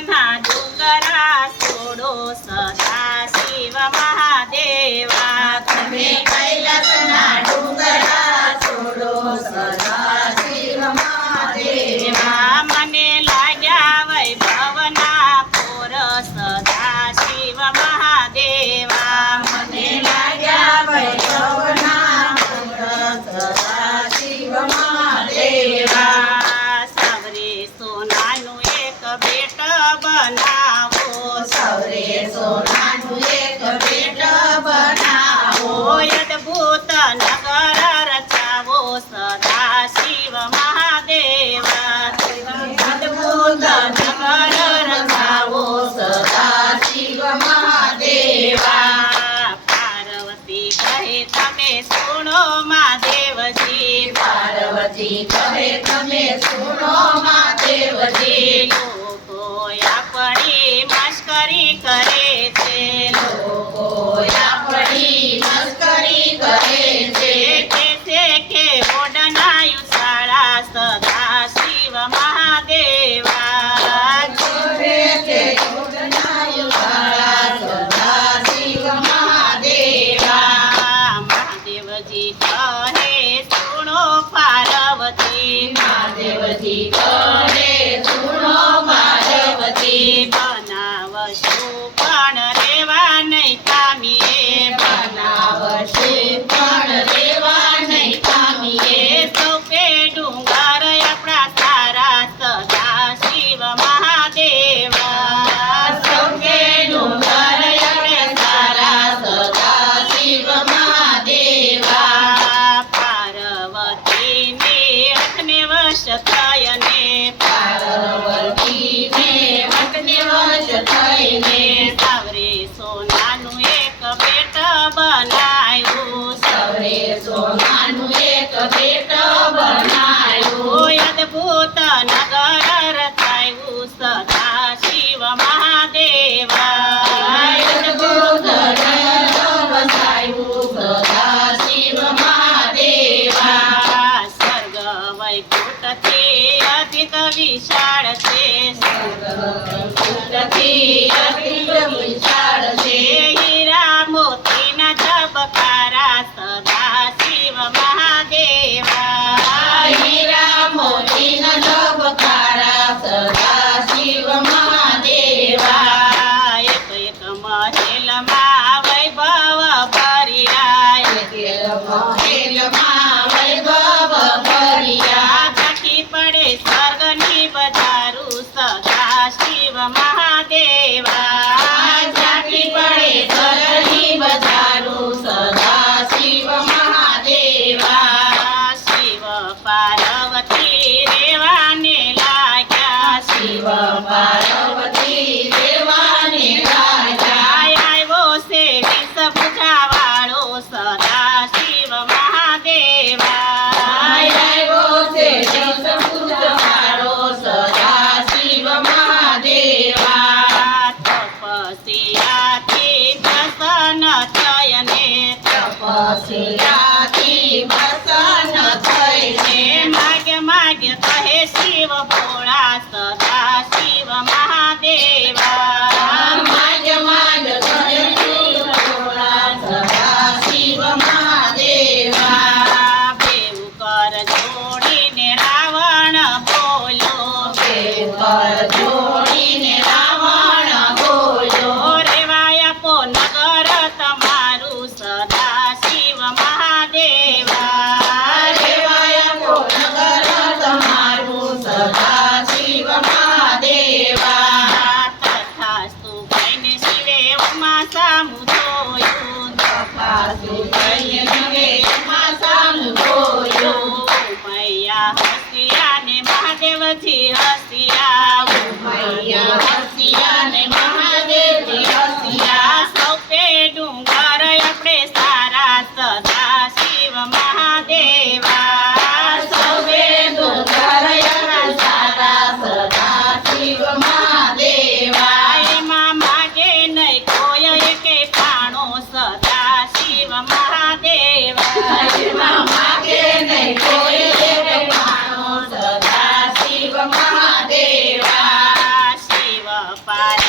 कैलासना डोंगरा सोडो सदा शिव महादेवा તમે કૈલાસના ડુંગરા છોડો સદાશિવ મહાદેવા મને લાગ્યા વૈભવના પોર સદા શિવ મહાદેવા મને લાગ્યા વૈભવના સદાશિવ મહાદેવા સવરે સોનાનું એક બેટ બનાવો સૌરે સોનાનું એક બેટ બનાવો અદભુત નગર રચાવો સદા શિવ મહાદેવા અદ્ભુત નગર રચાવો સદાશિવ મહાદેવા પાર્વતી કહે તમે સુણો મહાદેવજી પાર્વતી કહે તમે સુનો મહાદેવજી લોકો આપણી મશ્કરી કરે છે લોકો આપણી મસ્કરી કરે છે કે ઓડનાયુ શાળા સદા શિવ મહાદેવા જોડે છે જોડનાયું વાળા સદાશિવ મહાદેવા મહાદેવજી કહે સુણો પાર્વતી મહાદેવજી કહે સુનો પાર્વતી બનાવશું પણ રેવા નહીં પામીએ બનાવશે પણ રેવા નહીં પામીએ સૌપે ડુંગર આપણા સારા સદા શિવ મહાદેવા સૌકે ડુંગર આપણે સારા સદાશિવ મહાદેવા પાર્વતીને અગ્નિ વશ થયને પાર્વતીને વટને વશ થઈને સવરે સોનાનું એક બેટ બનાવ્યું સૌરે સોનાનું એક બેટ બનાવ્યું અદભુત નગર રચાયું સદા શિવ મહાદેવા અદ્ભુત નગર વસાયું સદાશિવ મહાદેવા સ્વર્ગ વૈકુંઠથી અધિક વિશાળ છે સ્વર્ગથી અતિક વિશાળ છે હીરા મોતીના ધબકારા સદા શિવ મહાદેવા હીરા મોતીના ધબકારા સદાશિવ મહાદેવા એક એક મહેલમાં વૈભવ ભર્યા મહેલમાં વૈભવ ભર્યા ઝાંખી પડે સ્વર્ગની બજારું સદા શિવ મહાદેવા ઝાંખી પડે સ્વર્ગની બજારું સદાશિવ મહાદેવા શિવ પાર્વતી રેવાને લાગ્યા શિવ પાર્વતી દેવાને રાજા આવ્યો છે વિષ ભુજાવાળો સદા શિવ મહાદેવા આવ્યો છે જસપુરવાળો સદાશિવ મહાદેવા તપસ્યાથી પ્રસન્ન થયને તપસ્યાથી પ્રસન્ન થઈને માગ્ય માગ્ય કહે શિવ ભોળા સદા શિવ મહાદેવા માગ માગ કરે શિવ ભોળા સદાશિવ મહાદેવા બેઉ કર જોડીને રાવણ બોલ્યો પર જોડીને રાવણ બોલ્યો રેવાય પો નગર તમારું સદા શિવ મહાદેવા રેવાય નગર તમારું સદાશિવ મહાદેવા તથાસ્તુ કહીને શિવે ઉમા સામુ જોયું તપાસુ કહીને એમાં સામું જોયું ઉમૈયા હસ્યા ને મહાદેવજી હસ્યા મૈયા પાર